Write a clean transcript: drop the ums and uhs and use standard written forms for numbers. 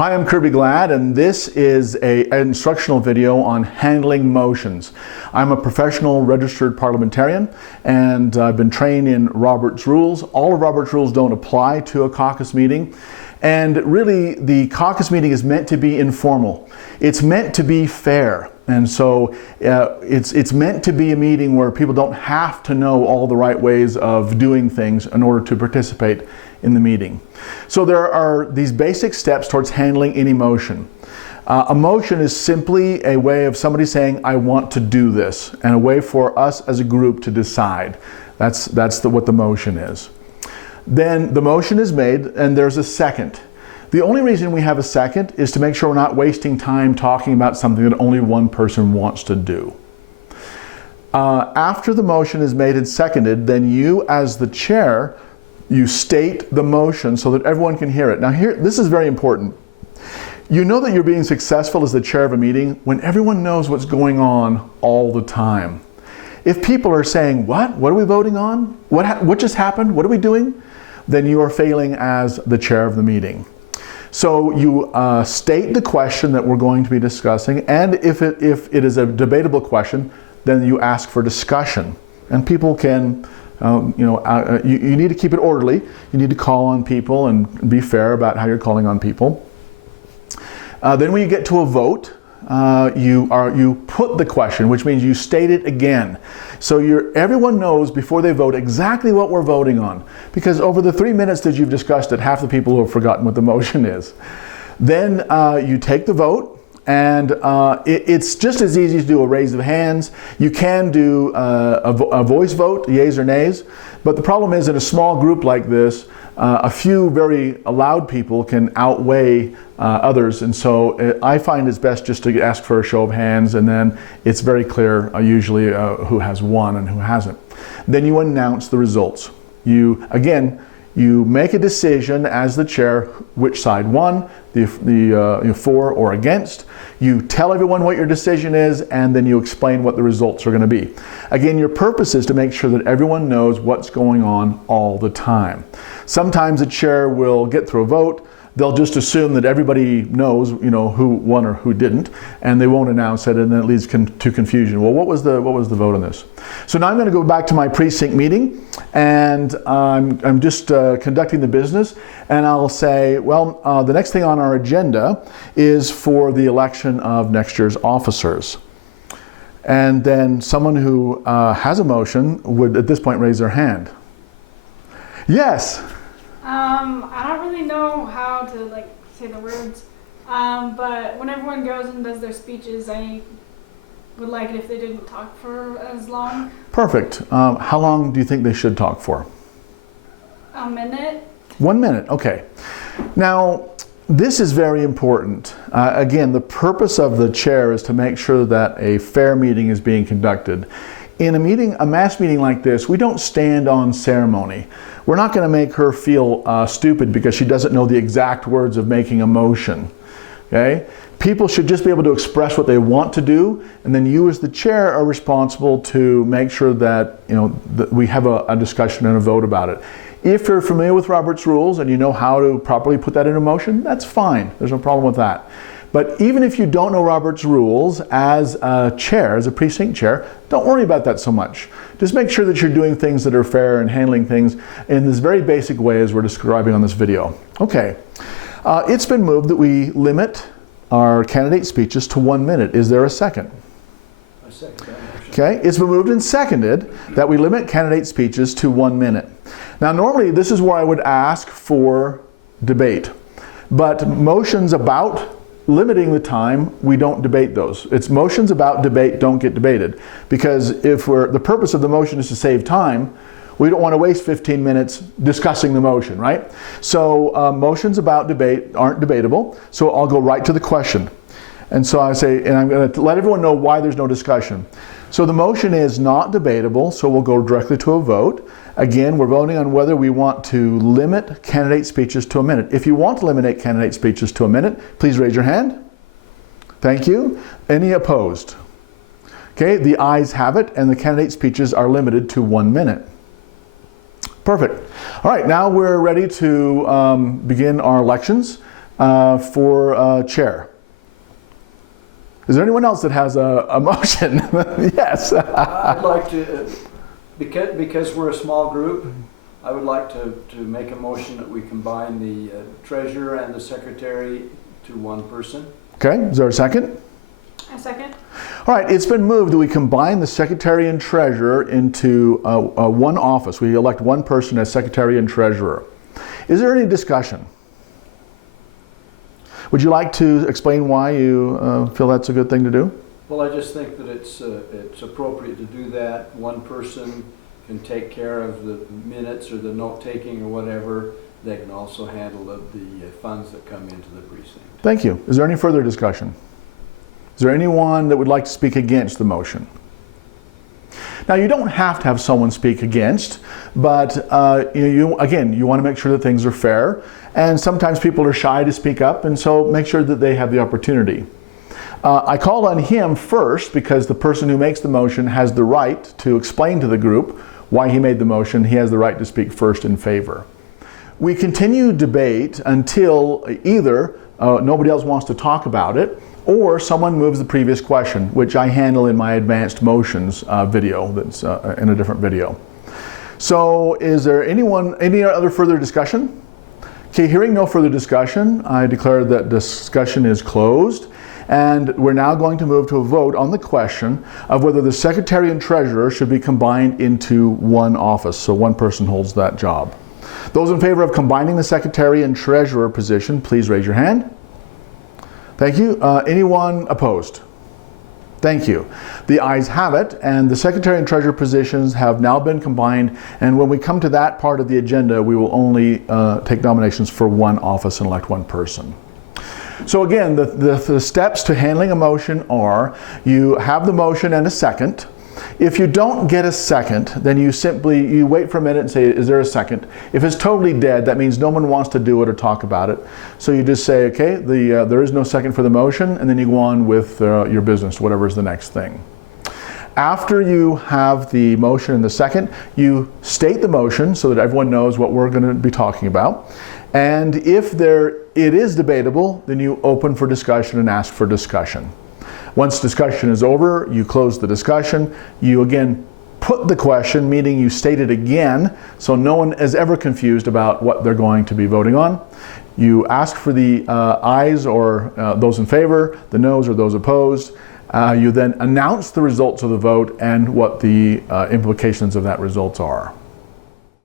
Hi, I'm Kirby Glad, and this is an instructional video on handling motions. I'm a professional registered parliamentarian, and I've been trained in Robert's Rules. All of Robert's Rules don't apply to a caucus meeting, and really the caucus meeting is meant to be informal. It's meant to be fair, and so it's meant to be a meeting where people don't have to know all the right ways of doing things in order to participate in the meeting. So there are these basic steps towards handling any motion. A motion is simply a way of somebody saying, I want to do this, and a way for us as a group to decide. That's what the motion is. Then the motion is made and there's a second. The only reason we have a second is to make sure we're not wasting time talking about something that only one person wants to do. After the motion is made and seconded, then you as the chair, you state the motion so that everyone can hear it. Now this is very important. You know that you're being successful as the chair of a meeting when everyone knows what's going on all the time. If people are saying, what are we voting on? What just happened? What are we doing? Then you are failing as the chair of the meeting. So you state the question that we're going to be discussing, and if it is a debatable question, then you ask for discussion. And people can, you need to keep it orderly. You need to call on people and be fair about how you're calling on people. Then when you get to a vote, you put the question, which means you state it again. So everyone knows before they vote exactly what we're voting on. Because over the 3 minutes that you've discussed it, half the people have forgotten what the motion is. Then you take the vote, and it's just as easy to do a raise of hands. You can do a voice vote, yeas or nays. But the problem is in a small group like this, a few very loud people can outweigh others, and so I find it's best just to ask for a show of hands, and then it's very clear usually who has won and who hasn't. Then you announce the results. You make a decision as the chair which side won, the for or against. You tell everyone what your decision is, and then you explain what the results are going to be. Again, your purpose is to make sure that everyone knows what's going on all the time. Sometimes the chair will get through a vote. They'll just assume that everybody knows, who won or who didn't, and they won't announce it, and then it leads to confusion. Well, what was the vote on this? So now I'm going to go back to my precinct meeting, and I'm just conducting the business, and I'll say, well, the next thing on our agenda is for the election of next year's officers. And then someone who has a motion would at this point raise their hand. Yes. I don't really know how to say the words, but when everyone goes and does their speeches, I would like it if they didn't talk for as long. Perfect. How long do you think they should talk for? A minute. 1 minute, okay. Now, this is very important. Again, the purpose of the chair is to make sure that a fair meeting is being conducted. In a mass meeting like this, we don't stand on ceremony. We're not going to make her feel stupid because she doesn't know the exact words of making a motion. Okay? People should just be able to express what they want to do, and then you as the chair are responsible to make sure that, that we have a discussion and a vote about it. If you're familiar with Robert's Rules and you know how to properly put that into motion, that's fine. There's no problem with that. But even if you don't know Robert's Rules as a chair, as a precinct chair, don't worry about that so much. Just make sure that you're doing things that are fair and handling things in this very basic way as we're describing on this video. Okay, it's been moved that we limit our candidate speeches to 1 minute. Is there a second? I second that motion. Okay, it's been moved and seconded that we limit candidate speeches to 1 minute. Now normally this is where I would ask for debate, but motions about limiting the time, we don't debate those. It's motions about debate don't get debated, because if the purpose of the motion is to save time, we don't want to waste 15 minutes discussing the motion, right? So motions about debate aren't debatable, so I'll go right to the question. And so I say, and I'm going to let everyone know why there's no discussion. So the motion is not debatable, so we'll go directly to a vote. Again, we're voting on whether we want to limit candidate speeches to 1 minute. If you want to eliminate candidate speeches to 1 minute, please raise your hand. Thank you. Any opposed? Okay, the ayes have it, and the candidate speeches are limited to 1 minute. Perfect. All right, now we're ready to begin our elections. for chair? Is there anyone else that has a motion? Yes. I'd like to, because we're a small group, I would like to make a motion that we combine the treasurer and the secretary to one person. Okay, is there a second? A second. All right, it's been moved that we combine the secretary and treasurer into one office. We elect one person as secretary and treasurer. Is there any discussion? Would you like to explain why you feel that's a good thing to do? Well, I just think that it's appropriate to do that. One person can take care of the minutes or the note-taking or whatever. They can also handle the funds that come into the precinct. Thank you. Is there any further discussion? Is there anyone that would like to speak against the motion? Now, you don't have to have someone speak against, but you want to make sure that things are fair, and sometimes people are shy to speak up, and so make sure that they have the opportunity. I called on him first because the person who makes the motion has the right to explain to the group why he made the motion. He has the right to speak first in favor. We continue debate until either nobody else wants to talk about it, or someone moves the previous question, which I handle in my advanced motions video that's in a different video. So is there any other further discussion? Okay, hearing no further discussion, I declare that discussion is closed, and we're now going to move to a vote on the question of whether the secretary and treasurer should be combined into one office, so one person holds that job. Those in favor of combining the secretary and treasurer position, please raise your hand. Thank you. Anyone opposed? Thank you. The ayes have it, and the secretary and treasurer positions have now been combined, and when we come to that part of the agenda, we will only take nominations for one office and elect one person. So again, the steps to handling a motion are, you have the motion and a second. If you don't get a second, then you wait for a minute and say, is there a second? If it's totally dead, that means no one wants to do it or talk about it. So you just say, okay, there is no second for the motion, and then you go on with your business, whatever is the next thing. After you have the motion and the second, you state the motion so that everyone knows what we're going to be talking about. And if it is debatable, then you open for discussion and ask for discussion. Once discussion is over, you close the discussion. You again put the question, meaning you state it again, so no one is ever confused about what they're going to be voting on. You ask for the ayes or those in favor, the noes or those opposed. You then announce the results of the vote and what the implications of that results are.